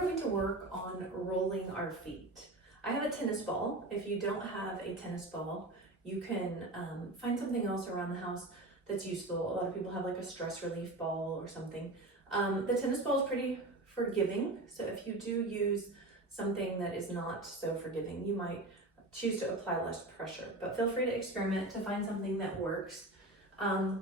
going to work on rolling our feet. I have a tennis ball. If you don't have a tennis ball, you can find something else around the house that's useful. A lot of people have like a stress relief ball or something. The tennis ball is pretty forgiving, so if you do use something that is not so forgiving, you might choose to apply less pressure, but feel free to experiment to find something that works.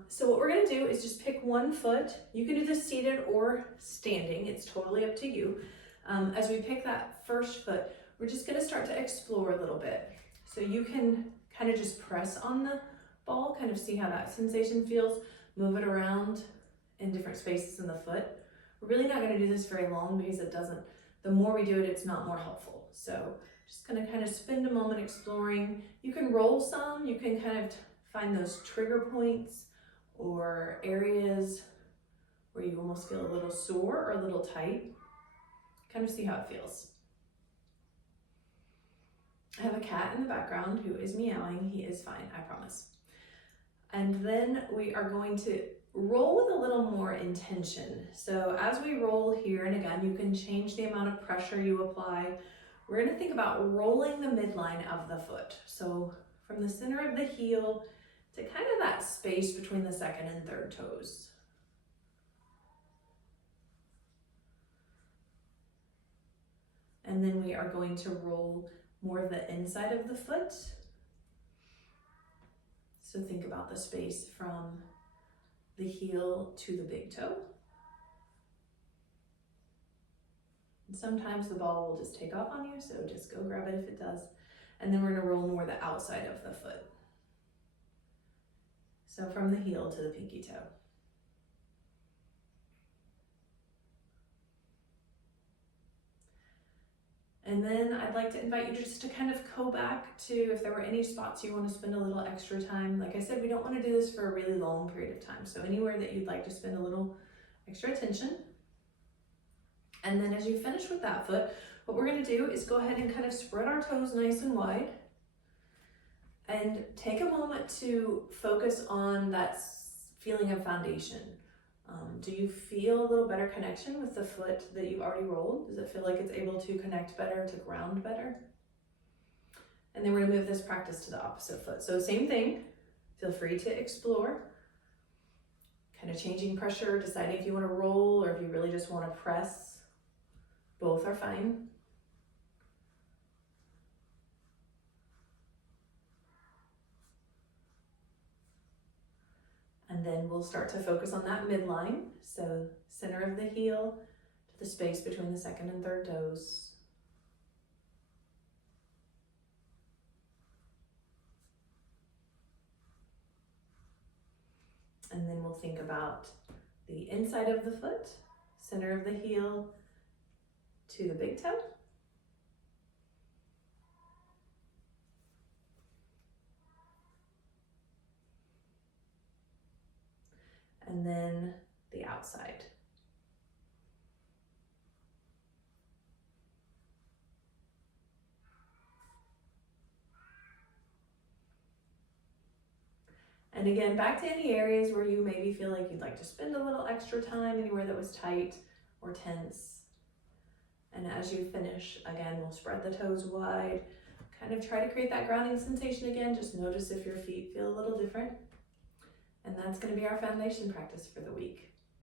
So what we're gonna do is just pick one foot. You can do this seated or standing, it's totally up to you. As we pick that first foot, we're just gonna start to explore a little bit. So you can kind of just press on the ball, kind of see how that sensation feels, move it around in different spaces in the foot. We're really not gonna do this very long because the more we do it, it's not more helpful. So just gonna kind of spend a moment exploring. You can roll some, you can kind of find those trigger points or areas where you almost feel a little sore or a little tight. Kind of see how it feels. I have a cat in the background who is meowing. He is fine, I promise. And then we are going to roll with a little more intention. So as we roll here, and again, you can change the amount of pressure you apply. We're gonna think about rolling the midline of the foot. So from the center of the heel to kind of that space between the second and third toes. And then we are going to roll more of the inside of the foot. So think about the space from the heel to the big toe. And sometimes the ball will just take off on you, so just go grab it if it does. And then we're gonna roll more the outside of the foot. So from the heel to the pinky toe. And then I'd like to invite you just to kind of go back to if there were any spots you want to spend a little extra time. Like I said, we don't want to do this for a really long period of time. So anywhere that you'd like to spend a little extra attention. And then as you finish with that foot, what we're going to do is go ahead and kind of spread our toes nice and wide. And take a moment to focus on that feeling of foundation. Do you feel a little better connection with the foot that you've already rolled? Does it feel like it's able to connect better, to ground better? And then we're gonna move this practice to the opposite foot. So same thing, feel free to explore. Kind of changing pressure, deciding if you wanna roll or if you really just wanna press. Both are fine. And then we'll start to focus on that midline. So center of the heel to the space between the second and third toes. And then we'll think about the inside of the foot, center of the heel to the big toe. And then the outside. And again, back to any areas where you maybe feel like you'd like to spend a little extra time, anywhere that was tight or tense. And as you finish, again, we'll spread the toes wide, kind of try to create that grounding sensation again. Just notice if your feet feel a little different. And that's going to be our foundation practice for the week.